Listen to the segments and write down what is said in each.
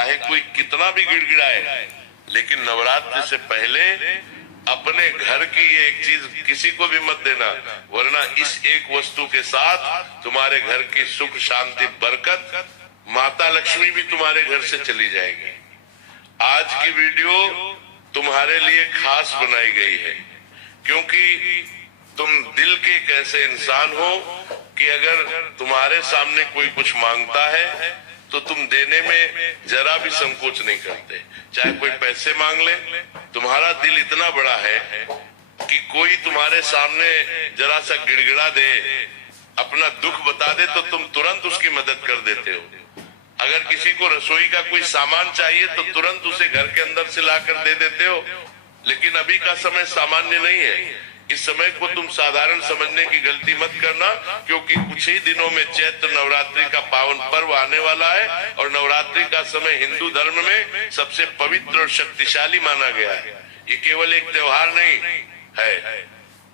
चाहे कोई कितना भी गिड़गिड़ाए, लेकिन नवरात्र से पहले अपने घर की ये एक चीज किसी को भी मत देना, वरना इस एक वस्तु के साथ तुम्हारे घर की सुख शांति बरकत माता लक्ष्मी भी तुम्हारे घर से चली जाएगी। आज की वीडियो तुम्हारे लिए खास बनाई गई है, क्योंकि तुम दिल के एक ऐसे इंसान हो कि अगर तुम्हारे सामने कोई कुछ मांगता है तो तुम देने में जरा भी संकोच नहीं करते। चाहे कोई पैसे मांग ले, तुम्हारा दिल इतना बड़ा है कि कोई तुम्हारे सामने जरा सा गिड़गिड़ा दे, अपना दुख बता दे, तो तुम तुरंत उसकी मदद कर देते हो। अगर किसी को रसोई का कोई सामान चाहिए तो तुरंत उसे घर के अंदर से लाकर दे देते हो। लेकिन अभी का समय सामान्य नहीं है। इस समय को तुम साधारण समझने की गलती मत करना, क्योंकि कुछ ही दिनों में चैत्र नवरात्रि का पावन पर्व आने वाला है और नवरात्रि का समय हिंदू धर्म में सबसे पवित्र और शक्तिशाली माना गया है। ये केवल एक त्योहार नहीं है,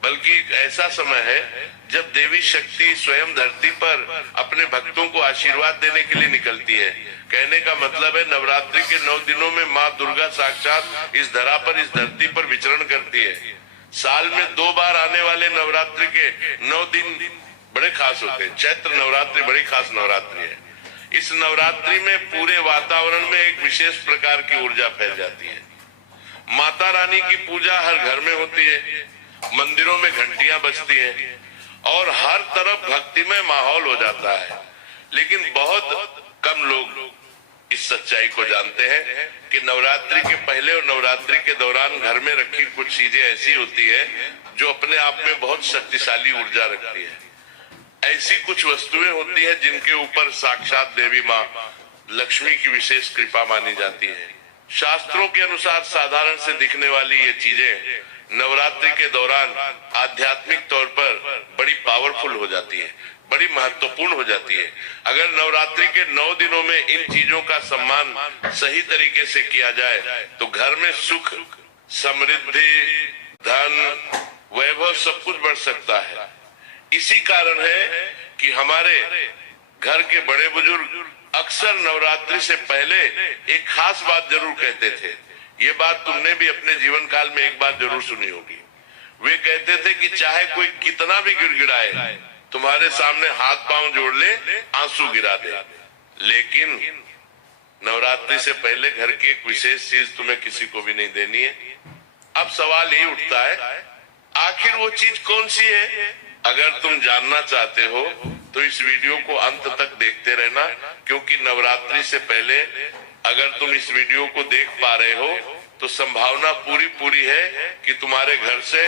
बल्कि एक ऐसा समय है जब देवी शक्ति स्वयं धरती पर अपने भक्तों को आशीर्वाद देने के लिए निकलती है। कहने का मतलब है नवरात्रि के 9 दिनों में माँ दुर्गा साक्षात इस धरा पर, इस धरती पर विचरण करती है। साल में 2 बार आने वाले नवरात्रि के 9 दिन बड़े खास होते हैं। चैत्र नवरात्रि बड़ी खास नवरात्रि है। इस नवरात्रि में पूरे वातावरण में एक विशेष प्रकार की ऊर्जा फैल जाती है। माता रानी की पूजा हर घर में होती है, मंदिरों में घंटियां बजती हैं और हर तरफ भक्तिमय माहौल हो जाता है। लेकिन बहुत कम लोग इस सच्चाई को जानते हैं कि नवरात्रि के पहले और नवरात्रि के दौरान घर में रखी कुछ चीजें ऐसी होती है जो अपने आप में बहुत शक्तिशाली ऊर्जा रखती है। ऐसी कुछ वस्तुएं होती है जिनके ऊपर साक्षात देवी माँ लक्ष्मी की विशेष कृपा मानी जाती है। शास्त्रों के अनुसार साधारण से दिखने वाली ये चीजें नवरात्रि के दौरान आध्यात्मिक तौर पर बड़ी पावरफुल हो जाती है, बड़ी महत्वपूर्ण हो जाती है। अगर नवरात्रि के 9 दिनों में इन चीजों का सम्मान सही तरीके से किया जाए तो घर में सुख, समृद्धि, धन, वैभव सब कुछ बढ़ सकता है। इसी कारण है कि हमारे घर के बड़े बुजुर्ग अक्सर नवरात्रि से पहले एक खास बात जरूर कहते थे। ये बात तुमने भी अपने जीवन काल में एक बार जरूर सुनी होगी। वे कहते थे कि चाहे कोई कितना भी गिड़गिड़ाए, तुम्हारे सामने हाथ पांव जोड़ ले, आंसू गिरा दे, लेकिन नवरात्रि से पहले घर की एक विशेष चीज तुम्हें किसी को भी नहीं देनी है। अब सवाल यही उठता है, आखिर वो चीज कौन सी है? अगर तुम जानना चाहते हो तो इस वीडियो को अंत तक देखते रहना, क्योंकि नवरात्रि से पहले अगर तुम इस वीडियो को देख पा रहे हो तो संभावना पूरी है कि तुम्हारे घर से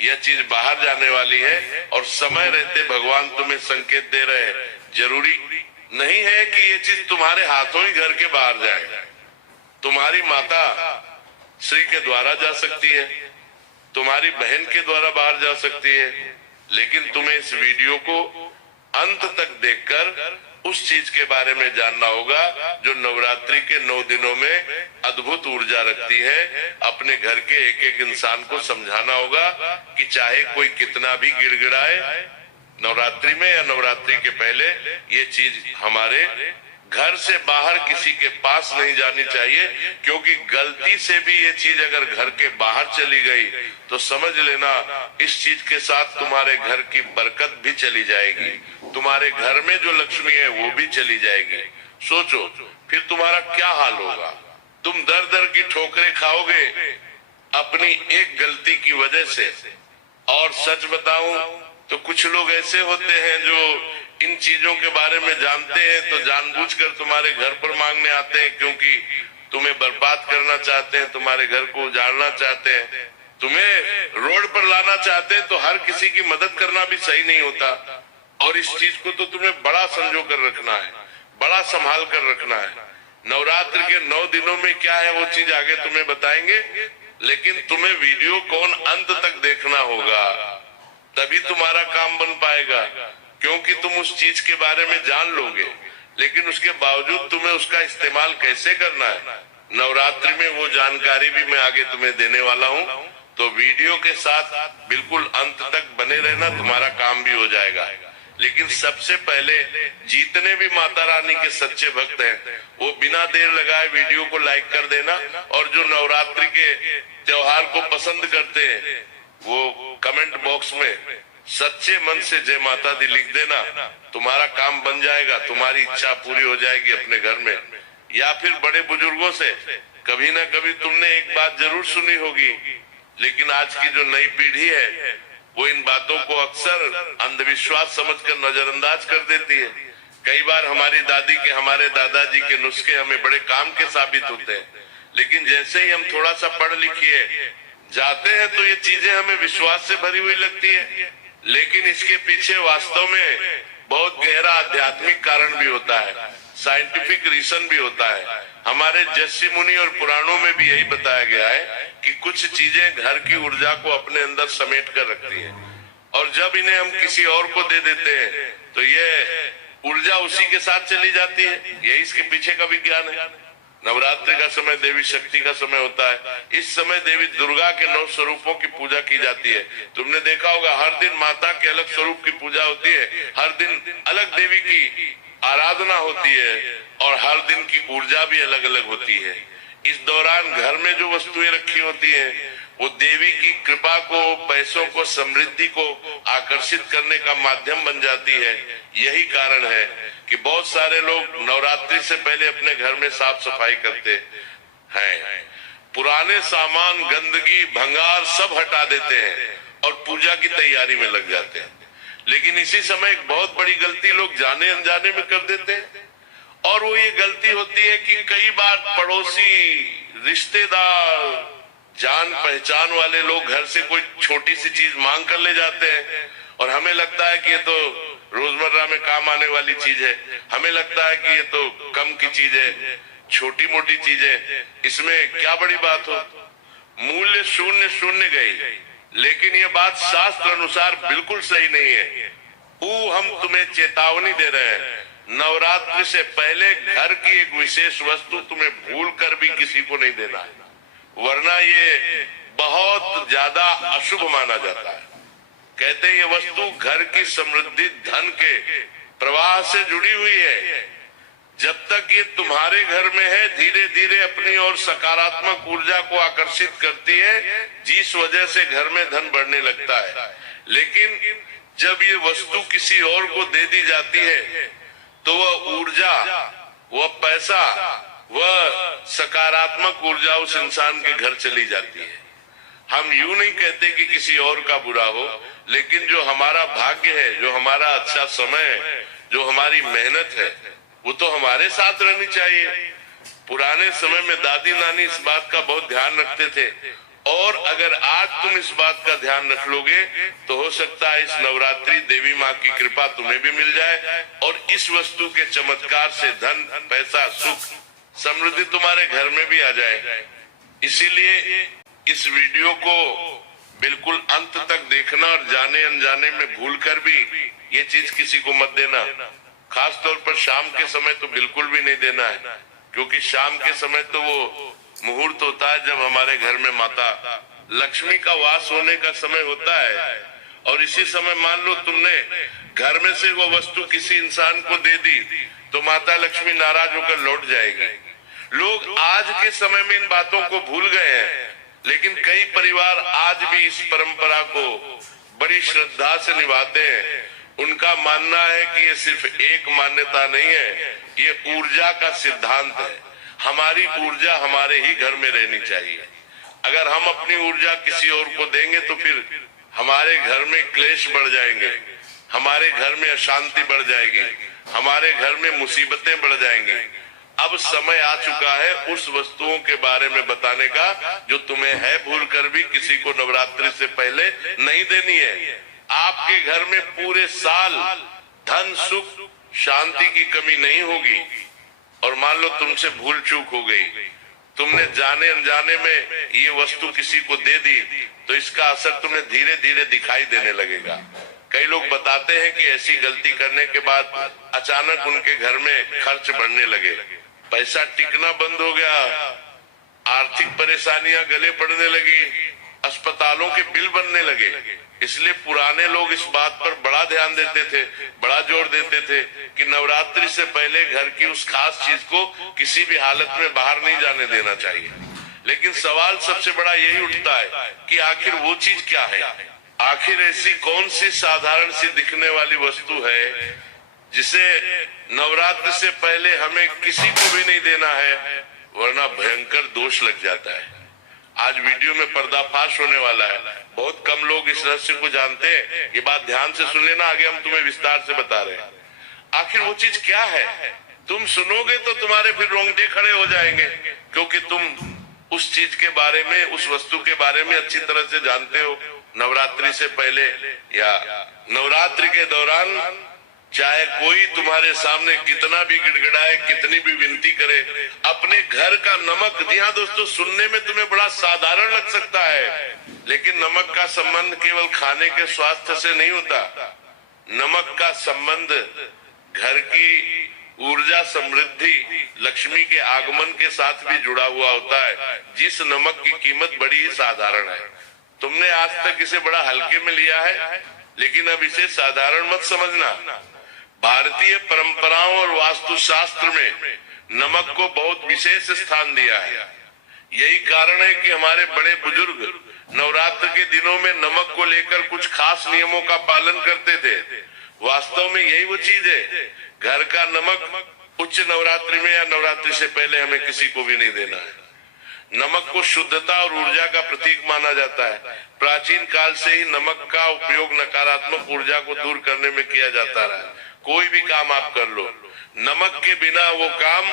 यह चीज बाहर जाने वाली है और समय रहते भगवान तुम्हें संकेत दे रहे हैं। जरूरी नहीं है कि ये चीज तुम्हारे हाथों ही घर के बाहर जाए। तुम्हारी माता श्री के द्वारा जा सकती है, तुम्हारी बहन के द्वारा बाहर जा सकती है, लेकिन तुम्हें इस वीडियो को अंत तक देखकर उस चीज के बारे में जानना होगा जो नवरात्रि के 9 दिनों में अद्भुत ऊर्जा रखती है। अपने घर के एक एक इंसान को समझाना होगा कि चाहे कोई कितना भी गिड़गिड़ाए, नवरात्रि में या नवरात्रि के पहले ये चीज हमारे घर से बाहर किसी के पास नहीं जानी चाहिए, क्योंकि गलती से भी ये चीज अगर घर के बाहर चली गई तो समझ लेना इस चीज के साथ तुम्हारे घर की बरकत भी चली जाएगी, तुम्हारे घर में जो लक्ष्मी है वो भी चली जाएगी। सोचो फिर तुम्हारा क्या हाल होगा। तुम दर दर की ठोकरें खाओगे अपनी एक गलती की वजह से। और सच बताऊं तो कुछ लोग ऐसे होते हैं जो इन चीजों के बारे में जानते हैं तो जानबूझकर तुम्हारे घर पर मांगने आते हैं, क्योंकि तुम्हें बर्बाद करना चाहते हैं, तुम्हारे घर को उजाड़ना चाहते हैं, तुम्हें रोड पर लाना चाहते हैं। तो हर किसी की मदद करना भी सही नहीं होता और इस चीज को तो तुम्हें बड़ा संजो कर रखना है, बड़ा संभाल कर रखना है। नवरात्र के 9 दिनों में क्या है वो चीज आगे तुम्हें बताएंगे, लेकिन तुम्हें वीडियो कौन अंत तक देखना होगा, तभी तुम्हारा काम बन पाएगा। क्योंकि तुम उस चीज के बारे में जान लोगे, लेकिन उसके बावजूद तुम्हें उसका इस्तेमाल कैसे करना है, नवरात्रि में वो जानकारी भी मैं आगे तुम्हें देने वाला हूँ। तो वीडियो के साथ बिल्कुल अंत तक बने रहना, तुम्हारा काम भी हो जाएगा। लेकिन सबसे पहले जितने भी माता रानी के सच्चे भक्त हैं वो बिना देर लगाए वीडियो को लाइक कर देना, और जो नवरात्रि के त्योहार को पसंद करते हैं वो कमेंट बॉक्स में सच्चे मन से जय माता दी लिख देना। तुम्हारा काम बन जाएगा, तुम्हारी इच्छा पूरी हो जाएगी अपने घर में। या फिर बड़े बुजुर्गों से कभी ना कभी तुमने एक बात जरूर सुनी होगी, लेकिन आज की जो नई पीढ़ी है वो इन बातों को अक्सर अंधविश्वास समझकर नजरअंदाज कर देती है। कई बार हमारी दादी के, हमारे दादाजी के नुस्खे हमें बड़े काम के साबित होते हैं, लेकिन जैसे ही हम थोड़ा सा पढ़ लिखिए जाते हैं तो ये चीजें हमें विश्वास से भरी हुई लगती है, लेकिन इसके पीछे वास्तव में बहुत गहरा आध्यात्मिक कारण भी होता है, साइंटिफिक रीजन भी होता है। हमारे जस्सी मुनि और पुराणों में भी यही बताया गया है कि कुछ चीजें घर की ऊर्जा को अपने अंदर समेट कर रखती है, और जब इन्हें हम किसी और को दे देते हैं तो ये ऊर्जा उसी के साथ चली जाती है। यही इसके पीछे का विज्ञान है। नवरात्रि का समय देवी शक्ति का समय होता है। इस समय देवी दुर्गा के 9 स्वरूपों की पूजा की जाती है। तुमने देखा होगा हर दिन माता के अलग स्वरूप की पूजा होती है, हर दिन अलग देवी की आराधना होती है, और हर दिन की ऊर्जा भी अलग अलग होती है। इस दौरान घर में जो वस्तुएं रखी होती हैं वो देवी की कृपा को, पैसों को, समृद्धि को आकर्षित करने का माध्यम बन जाती है। यही कारण है कि बहुत सारे लोग नवरात्रि से पहले अपने घर में साफ सफाई करते हैं, पुराने सामान, गंदगी, भंगार सब हटा देते हैं और पूजा की तैयारी में लग जाते हैं। लेकिन इसी समय एक बहुत बड़ी गलती लोग जाने अनजाने में कर देते हैं, और वो ये गलती होती है कि कई बार पड़ोसी, रिश्तेदार, जान पहचान वाले लोग घर से कोई छोटी सी चीज मांग कर ले जाते हैं, और हमें लगता है कि ये तो रोजमर्रा में काम आने वाली चीज है, हमें लगता है कि ये तो कम की चीज है, छोटी मोटी चीज है, इसमें क्या बड़ी बात हो। मूल्य शून्य शून्य गई, लेकिन ये बात शास्त्र अनुसार बिल्कुल सही नहीं है। वो हम तुम्हें चेतावनी दे रहे हैं, नवरात्रि से पहले घर की एक विशेष वस्तु तुम्हें भूल कर भी किसी को नहीं देना है, वरना ये बहुत ज्यादा अशुभ माना जाता है। कहते हैं ये वस्तु घर की समृद्धि, धन के प्रवाह से जुड़ी हुई है। जब तक ये तुम्हारे घर में है धीरे धीरे अपनी ओर सकारात्मक ऊर्जा को आकर्षित करती है, जिस वजह से घर में धन बढ़ने लगता है। लेकिन जब ये वस्तु किसी और को दे दी जाती है तो वह ऊर्जा, वह पैसा, वह सकारात्मक ऊर्जा उस इंसान के घर चली जाती है। हम यूं नहीं कहते कि किसी और का बुरा हो, लेकिन जो हमारा भाग्य है, जो हमारा अच्छा समय है, जो हमारी मेहनत है, वो तो हमारे साथ रहनी चाहिए। पुराने समय में दादी नानी इस बात का बहुत ध्यान रखते थे, और अगर आज तुम इस बात का ध्यान रख लोगे तो हो सकता है इस नवरात्रि देवी माँ की कृपा तुम्हें भी मिल जाए, और इस वस्तु के चमत्कार से धन, पैसा, सुख, समृद्धि तुम्हारे घर में भी आ जाए। इसीलिए इस वीडियो को बिल्कुल अंत तक देखना, और जाने अनजाने में भूलकर भी ये चीज किसी को मत देना। खास तौर पर शाम के समय तो बिल्कुल भी नहीं देना है, क्योंकि शाम के समय तो वो मुहूर्त होता है जब हमारे घर में माता लक्ष्मी का वास होने का समय होता है। और इसी समय मान लो तुमने घर में से वो वस्तु किसी इंसान को दे दी तो माता लक्ष्मी नाराज होकर लौट जाएगी। लोग आज के समय में इन बातों को भूल गए हैं, लेकिन कई परिवार आज भी इस परंपरा को बड़ी श्रद्धा से निभाते हैं। उनका मानना है कि ये सिर्फ एक मान्यता नहीं है, ये ऊर्जा का सिद्धांत है। हमारी ऊर्जा हमारे ही घर में रहनी चाहिए। अगर हम अपनी ऊर्जा किसी और को देंगे तो फिर हमारे घर में क्लेश बढ़ जाएंगे, हमारे घर में अशांति बढ़ जाएगी, हमारे घर में मुसीबतें बढ़ जाएंगी। अब समय आ चुका है उस वस्तुओं के बारे में बताने का जो तुम्हें है भूल कर भी किसी को नवरात्रि से पहले नहीं देनी है। आपके घर में पूरे साल धन, सुख, शांति की कमी नहीं होगी। और मान लो तुमसे भूल चूक हो गई, तुमने जाने अनजाने में ये वस्तु किसी को दे दी, तो इसका असर तुम्हें धीरे धीरे दिखाई देने लगेगा। कई लोग बताते हैं कि ऐसी गलती करने के बाद अचानक उनके घर में खर्च बढ़ने लगे, पैसा टिकना बंद हो गया, आर्थिक परेशानियां गले पड़ने लगी, अस्पतालों के बिल बनने लगे। इसलिए पुराने लोग इस बात पर बड़ा ध्यान देते थे, बड़ा जोर देते थे कि नवरात्रि से पहले घर की उस खास चीज को किसी भी हालत में बाहर नहीं जाने देना चाहिए। लेकिन सवाल सबसे बड़ा यही उठता है कि आखिर वो चीज क्या है? आखिर ऐसी कौन सी साधारण सी दिखने वाली वस्तु है जिसे नवरात्र से पहले हमें किसी को भी नहीं देना है, वरना भयंकर दोष लग जाता है। आज वीडियो में पर्दाफाश होने वाला है। बहुत कम लोग इस रहस्य को जानते हैं। ये बात ध्यान से सुन लेना, आगे हम तुम्हें विस्तार से बता रहे हैं। आखिर वो चीज क्या है? तुम सुनोगे तो तुम्हारे फिर रोंगटे खड़े हो जाएंगे, क्योंकि तुम उस चीज के बारे में, उस वस्तु के बारे में अच्छी तरह से जानते हो। नवरात्रि से पहले या नवरात्रि के दौरान चाहे कोई तुम्हारे सामने कितना भी गिड़गिड़ाए, कितनी भी विनती करे, अपने घर का नमक, जी हाँ दोस्तों, सुनने में तुम्हें बड़ा साधारण लग सकता है, लेकिन नमक का संबंध केवल खाने के स्वास्थ्य से नहीं होता। नमक का संबंध घर की ऊर्जा, समृद्धि, लक्ष्मी के आगमन के साथ भी जुड़ा हुआ होता है, जिस नमक की कीमत बड़ी ही साधारण है। तुमने आज तक इसे बड़ा हल्के में लिया है, लेकिन अब इसे साधारण मत समझना। भारतीय परंपराओं और वास्तुशास्त्र में नमक को बहुत विशेष स्थान दिया है। यही कारण है कि हमारे बड़े बुजुर्ग नवरात्र के दिनों में नमक को लेकर कुछ खास नियमों का पालन करते थे। वास्तव में यही वो चीज है, घर का नमक उच्च नवरात्रि में या नवरात्रि से पहले हमें किसी को भी नहीं देना है। नमक को शुद्धता और ऊर्जा का प्रतीक माना जाता है। प्राचीन काल से ही नमक का उपयोग नकारात्मक ऊर्जा को दूर करने में किया जाता रहा है। कोई भी काम आप कर लो, नमक के बिना वो काम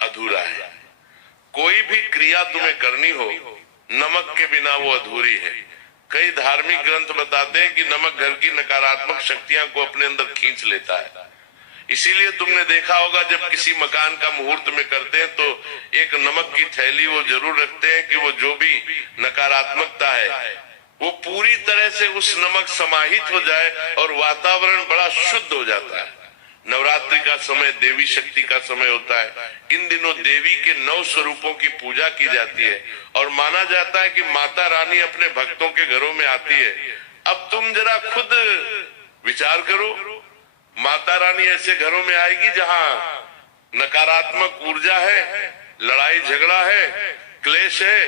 अधूरा है। कोई भी क्रिया तुम्हें करनी हो, नमक के बिना वो अधूरी है। कई धार्मिक ग्रंथ बताते हैं कि नमक घर की नकारात्मक शक्तियां को अपने अंदर खींच लेता है। इसीलिए तुमने देखा होगा, जब किसी मकान का मुहूर्त में करते हैं तो एक नमक की थैली वो जरूर रखते हैं कि वो जो भी नकारात्मकता है वो पूरी तरह से उस नमक समाहित हो जाए और वातावरण बड़ा शुद्ध हो जाता है। नवरात्रि का समय देवी शक्ति का समय होता है। इन दिनों देवी के 9 स्वरूपों की पूजा की जाती है और माना जाता है कि माता रानी अपने भक्तों के घरों में आती है। अब तुम जरा खुद विचार करो, माता रानी ऐसे घरों में आएगी जहां नकारात्मक ऊर्जा है, लड़ाई झगड़ा है, क्लेश है,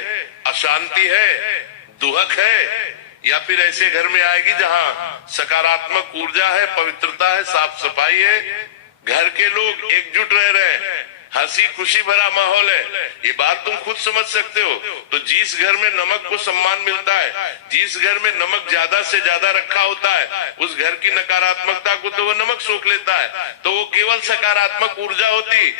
अशांति है, दुहक है, या फिर ऐसे घर में आएगी जहां सकारात्मक ऊर्जा है, पवित्रता है, साफ सफाई है, घर के लोग एकजुट रह रहे हैं, हंसी खुशी भरा माहौल है। ये बात तुम खुद समझ सकते हो। तो जिस घर में नमक को सम्मान मिलता है, जिस घर में नमक ज्यादा से ज्यादा रखा होता है, उस घर की नकारात्मकता को तो वो नमक सोख लेता है, तो वो केवल सकारात्मक ऊर्जा होती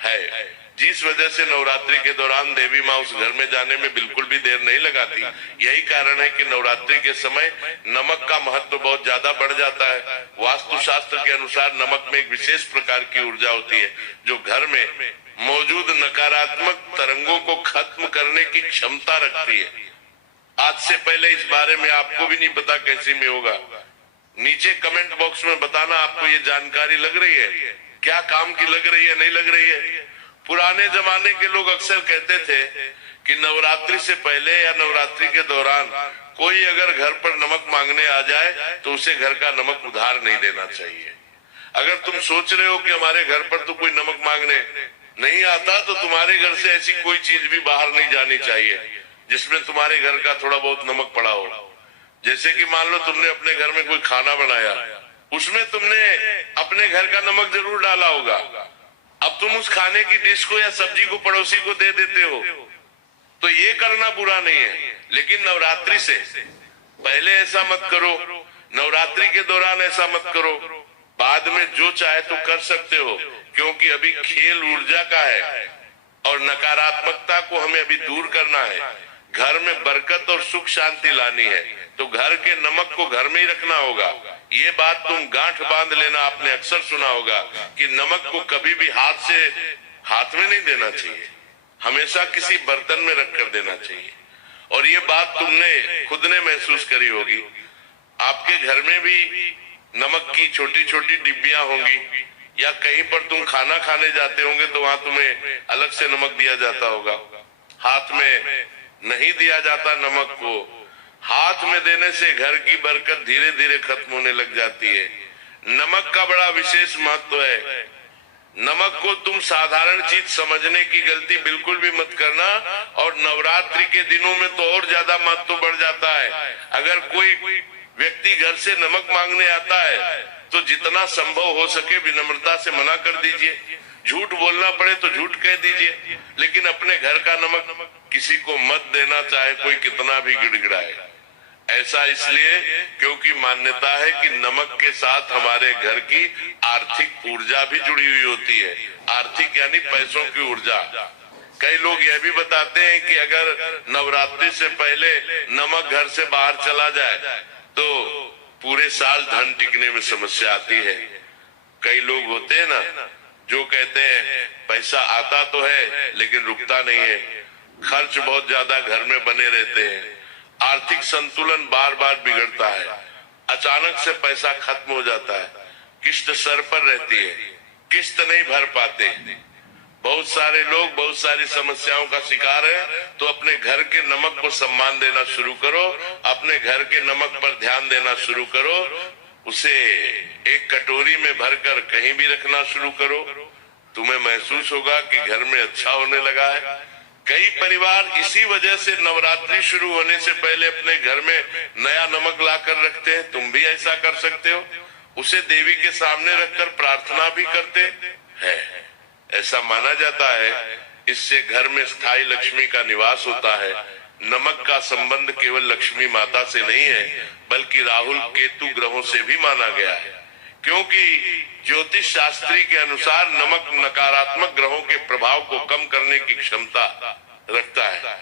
है। जिस वजह से नवरात्रि के दौरान देवी माँ उस घर में जाने में बिल्कुल भी देर नहीं लगाती। यही कारण है कि नवरात्रि के समय नमक का महत्व बहुत ज्यादा बढ़ जाता है। वास्तुशास्त्र के अनुसार नमक में एक विशेष प्रकार की ऊर्जा होती है जो घर में मौजूद नकारात्मक तरंगों को खत्म करने की क्षमता रखती है। आज से पहले इस बारे में आपको भी नहीं पता कैसे में होगा, नीचे कमेंट बॉक्स में बताना आपको ये जानकारी लग रही है, क्या काम की लग रही है, नहीं लग रही है। पुराने जमाने के लोग अक्सर कहते थे कि नवरात्रि से पहले या नवरात्रि के दौरान कोई अगर घर पर नमक मांगने आ जाए तो उसे घर का नमक उधार नहीं देना चाहिए। अगर तुम सोच रहे हो कि हमारे घर पर तो कोई नमक मांगने नहीं आता, तो तुम्हारे घर से ऐसी कोई चीज भी बाहर नहीं जानी चाहिए जिसमें तुम्हारे घर का थोड़ा बहुत नमक पड़ा हो। जैसे कि मान लो तुमने अपने घर में कोई खाना बनाया, उसमें तुमने अपने घर का नमक जरूर डाला होगा। अब तुम उस खाने की डिश को या सब्जी को पड़ोसी को दे देते हो, तो ये करना बुरा नहीं है, लेकिन नवरात्रि से पहले ऐसा मत करो, नवरात्रि के दौरान ऐसा मत करो। बाद में जो चाहे तो कर सकते हो, क्योंकि अभी खेल ऊर्जा का है और नकारात्मकता को हमें अभी दूर करना है। घर में बरकत और सुख शांति लानी है, तो घर के नमक को घर में ही रखना होगा। ये बात तुम गांठ बांध लेना। आपने अक्सर सुना होगा कि नमक को कभी भी हाथ में नहीं देना चाहिए, हमेशा किसी बर्तन में रख कर देना चाहिए। और ये बात तुमने खुद ने महसूस करी होगी। आपके घर में भी नमक की छोटी छोटी डिब्बियां होंगी, या कहीं पर तुम खाना खाने जाते होंगे तो वहां तुम्हें अलग से नमक दिया जाता होगा। हाथ में नहीं दिया जाता नमक को, हाथ में देने से घर की बरकत धीरे धीरे खत्म होने लग जाती है। नमक का बड़ा विशेष महत्व है। नमक को तुम साधारण चीज समझने की गलती बिल्कुल भी मत करना, और नवरात्रि के दिनों में तो और ज्यादा महत्व बढ़ जाता है। अगर कोई व्यक्ति घर से नमक मांगने आता है तो जितना संभव हो सके विनम्रता से मना कर दीजिए। झूठ बोलना पड़े तो झूठ कह दीजिए, लेकिन अपने घर का नमक किसी को मत देना, चाहे कोई कितना भी गिड़गिड़ाए। ऐसा इसलिए क्योंकि मान्यता है कि नमक के साथ हमारे घर की आर्थिक ऊर्जा भी जुड़ी हुई होती है। आर्थिक यानी पैसों की ऊर्जा। कई लोग यह भी बताते हैं कि अगर नवरात्रि से पहले नमक घर से बाहर चला जाए तो पूरे साल धन टिकने में समस्या आती है। कई लोग होते हैं ना जो कहते हैं पैसा आता तो है लेकिन रुकता नहीं है, खर्च बहुत ज्यादा घर में बने रहते हैं, आर्थिक संतुलन बार बार बिगड़ता है, अचानक से पैसा खत्म हो जाता है, किस्त सर पर रहती है, किस्त नहीं भर पाते। बहुत सारे लोग बहुत सारी समस्याओं का शिकार है। तो अपने घर के नमक को सम्मान देना शुरू करो, अपने घर के नमक पर ध्यान देना शुरू करो, उसे एक कटोरी में भरकर कहीं भी रखना शुरू करो। तुम्हें महसूस होगा कि घर में अच्छा होने लगा है। कई परिवार इसी वजह से नवरात्रि शुरू होने से पहले अपने घर में नया नमक लाकर रखते हैं। तुम भी ऐसा कर सकते हो, उसे देवी के सामने रखकर प्रार्थना भी करते हैं। ऐसा माना जाता है इससे घर में स्थायी लक्ष्मी का निवास होता है। नमक का संबंध केवल लक्ष्मी माता से नहीं है बल्कि राहुल केतु ग्रहों से भी माना गया है, क्योंकि ज्योतिष शास्त्री के अनुसार नमक नकारात्मक ग्रहों के प्रभाव को कम करने की क्षमता रखता है।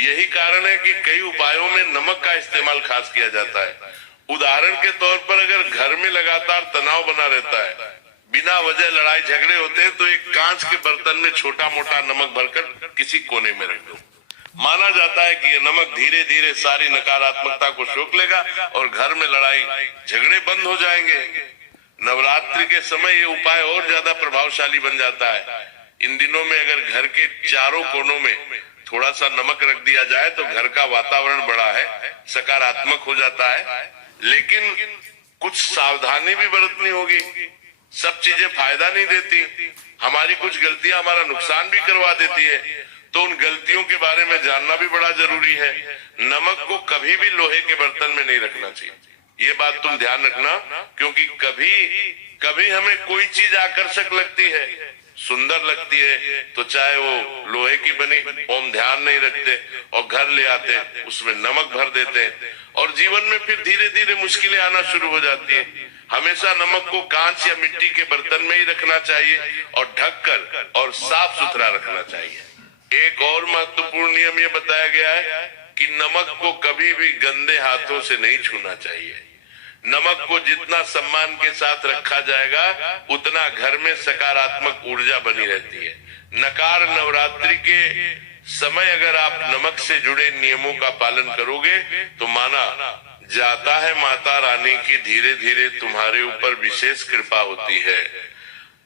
यही कारण है कि कई उपायों में नमक का इस्तेमाल खास किया जाता है। उदाहरण के तौर पर अगर घर में लगातार तनाव बना रहता है, बिना वजह लड़ाई झगड़े होते हैं, तो एक कांच के बर्तन में छोटा मोटा नमक भरकर किसी कोने में रख दो। माना जाता है कि यह नमक धीरे धीरे सारी नकारात्मकता को सोख लेगा और घर में लड़ाई झगड़े बंद हो जाएंगे। नवरात्रि के समय ये उपाय और ज्यादा प्रभावशाली बन जाता है। इन दिनों में अगर घर के चारों कोनों में थोड़ा सा नमक रख दिया जाए तो घर का वातावरण बड़ा है सकारात्मक हो जाता है। लेकिन कुछ सावधानी भी बरतनी होगी। सब चीजें फायदा नहीं देती, हमारी कुछ गलतियां हमारा नुकसान भी करवा देती है, तो उन गलतियों के बारे में जानना भी बड़ा जरूरी है। नमक को कभी भी लोहे के बर्तन में नहीं रखना चाहिए, ये बात तुम ध्यान रखना, क्योंकि कभी कभी हमें कोई चीज आकर्षक लगती है, सुंदर लगती है, तो चाहे वो लोहे की बनी, हम ध्यान नहीं रखते और घर ले आते, उसमें नमक भर देते और जीवन में फिर धीरे धीरे मुश्किलें आना शुरू हो जाती है। हमेशा नमक को कांच या मिट्टी के बर्तन में ही रखना चाहिए और ढककर और साफ सुथरा रखना चाहिए। एक और महत्वपूर्ण नियम ये बताया गया है कि नमक को कभी भी गंदे हाथों से नहीं छूना चाहिए। नमक को जितना सम्मान के साथ रखा जाएगा उतना घर में सकारात्मक ऊर्जा बनी रहती है। नकार नवरात्रि के समय अगर आप नमक से जुड़े नियमों का पालन करोगे तो माना जाता है माता रानी की धीरे धीरे तुम्हारे ऊपर विशेष कृपा होती है।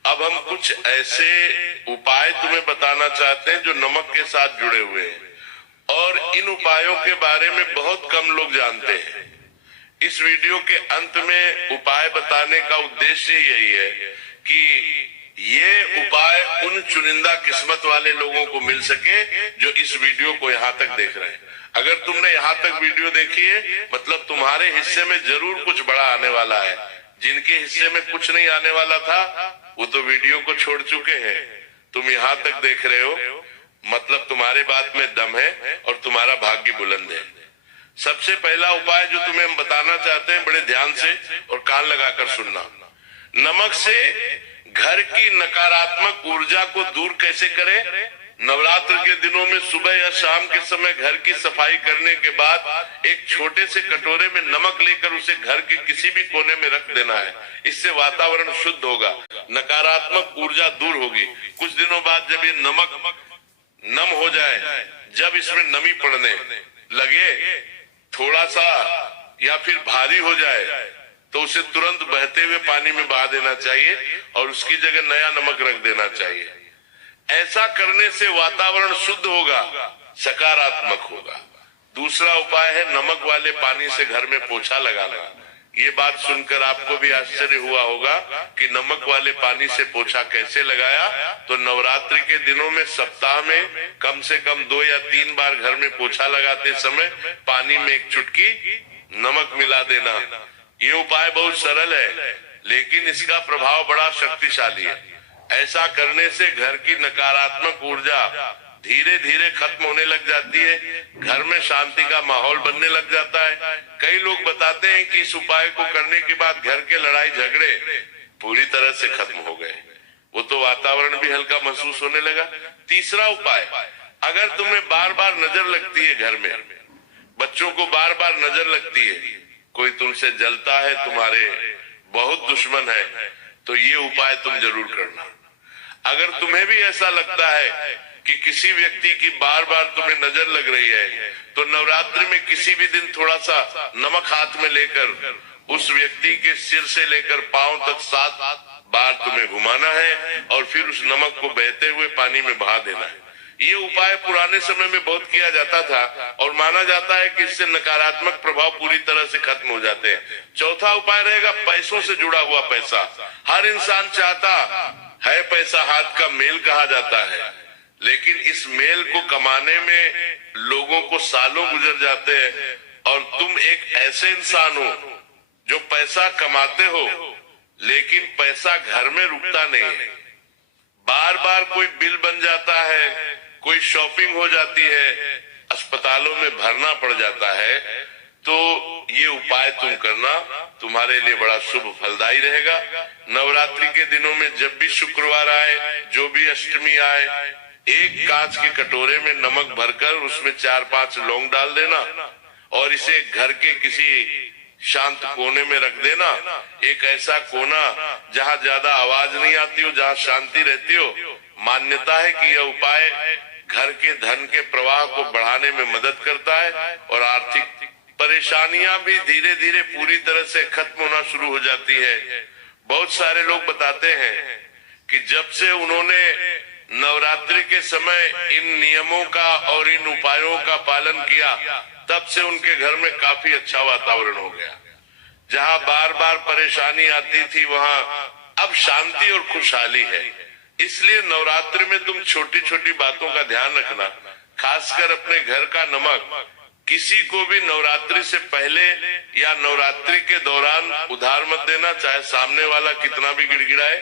अब हम कुछ ऐसे उपाय तुम्हें बताना चाहते हैं जो नमक के साथ जुड़े हुए हैं और इन उपायों के बारे में बहुत कम लोग जानते हैं। इस वीडियो के अंत में उपाय बताने का उद्देश्य यही है कि ये उपाय उन चुनिंदा किस्मत वाले लोगों को मिल सके जो इस वीडियो को यहाँ तक देख रहे हैं। अगर तुमने यहाँ तक वीडियो देखी है मतलब तुम्हारे हिस्से में जरूर कुछ बड़ा आने वाला है। जिनके हिस्से में कुछ नहीं आने वाला था वो तो वीडियो को छोड़ चुके हैं। तुम यहाँ तक देख रहे हो मतलब तुम्हारे बात में दम है और तुम्हारा भाग्य बुलंद है। सबसे पहला उपाय जो तुम्हें हम बताना चाहते हैं, बड़े ध्यान से और कान लगाकर सुनना। नमक से घर की नकारात्मक ऊर्जा को दूर कैसे करें? नवरात्र के दिनों में सुबह या शाम के समय घर की सफाई करने के बाद एक छोटे से कटोरे में नमक लेकर उसे घर के किसी भी कोने में रख देना है। इससे वातावरण शुद्ध होगा, नकारात्मक ऊर्जा दूर होगी। कुछ दिनों बाद जब ये नमक नम हो जाए, जब इसमें नमी पड़ने लगे, थोड़ा सा या फिर भारी हो जाए तो उसे तुरंत बहते हुए पानी में बहा देना चाहिए और उसकी जगह नया नमक रख देना चाहिए। ऐसा करने से वातावरण शुद्ध होगा, सकारात्मक होगा। दूसरा उपाय है नमक वाले पानी से घर में पोछा लगाना। ये बात सुनकर आपको भी आश्चर्य हुआ होगा कि नमक वाले पानी से पोछा कैसे लगाया। तो नवरात्रि के दिनों में सप्ताह में कम से कम 2 या 3 बार घर में पोछा लगाते समय पानी में एक चुटकी नमक मिला देना। ये उपाय बहुत सरल है, लेकिन इसका प्रभाव बड़ा शक्तिशाली है। ऐसा करने से घर की नकारात्मक ऊर्जा धीरे धीरे खत्म होने लग जाती है, घर में शांति का माहौल बनने लग जाता है। कई लोग बताते हैं कि इस उपाय को करने के बाद घर के लड़ाई झगड़े पूरी तरह से खत्म हो गए, वो तो वातावरण भी हल्का महसूस होने लगा। तीसरा उपाय, अगर तुम्हें बार बार नजर लगती है, घर में बच्चों को बार बार नजर लगती है, कोई तुमसे जलता है, तुम्हारे बहुत दुश्मन है, तो ये उपाय तुम जरूर करना। अगर तुम्हें भी ऐसा लगता है कि किसी व्यक्ति की बार बार तुम्हें नजर लग रही है, तो नवरात्रि में किसी भी दिन थोड़ा सा नमक हाथ में लेकर उस व्यक्ति के सिर से लेकर पांव तक 7 बार तुम्हें घुमाना है और फिर उस नमक को बहते हुए पानी में बहा देना है। ये उपाय पुराने समय में बहुत किया जाता था और माना जाता है कि इससे नकारात्मक प्रभाव पूरी तरह से खत्म हो जाते हैं। चौथा उपाय रहेगा पैसों से जुड़ा हुआ पैसा। हर इंसान चाहता है पैसा, हाथ का मेल कहा जाता है, लेकिन इस मेल को कमाने में लोगों को सालों गुजर जाते हैं। और तुम एक ऐसे इंसान हो जो पैसा कमाते हो, लेकिन पैसा घर में रुकता नहीं है। बार बार कोई बिल बन जाता है, कोई शॉपिंग हो जाती है, अस्पतालों में भरना पड़ जाता है। तो ये उपाय तुम करना, तुम्हारे लिए बड़ा शुभ फलदायी रहेगा। नवरात्रि के दिनों में जब भी शुक्रवार आए, जो भी अष्टमी आए, एक कांच के कटोरे में नमक भरकर उसमें 4-5 लौंग डाल देना और इसे घर के किसी शांत कोने में रख देना। एक ऐसा कोना जहाँ ज्यादा आवाज नहीं आती हो, जहाँ शांति रहती हो। मान्यता है कि यह उपाय घर के धन के प्रवाह को बढ़ाने में मदद करता है और आर्थिक परेशानियां भी धीरे धीरे पूरी तरह से खत्म होना शुरू हो जाती है। बहुत सारे लोग बताते हैं कि जब से उन्होंने नवरात्रि के समय इन नियमों का और इन उपायों का पालन किया, तब से उनके घर में काफी अच्छा वातावरण हो गया। जहां बार बार परेशानी आती थी, वहां अब शांति और खुशहाली है। इसलिए नवरात्रि में तुम छोटी छोटी बातों का ध्यान रखना, खासकर अपने घर का नमक किसी को भी नवरात्रि से पहले या नवरात्रि के दौरान उधार मत देना, चाहे सामने वाला कितना भी गिड़गिड़ाए,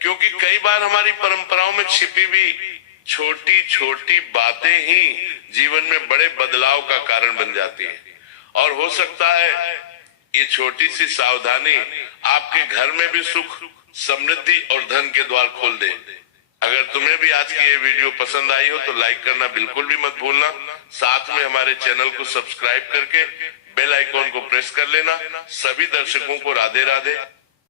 क्योंकि कई बार हमारी परंपराओं में छिपी भी छोटी छोटी बातें ही जीवन में बड़े बदलाव का कारण बन जाती है। और हो सकता है ये छोटी सी सावधानी आपके घर में भी सुख, समृद्धि और धन के द्वार खोल दे। अगर तुम्हें भी आज की ये वीडियो पसंद आई हो तो लाइक करना बिल्कुल भी मत भूलना। साथ में हमारे चैनल को सब्सक्राइब करके बेल आइकॉन को प्रेस कर लेना। सभी दर्शकों को राधे राधे।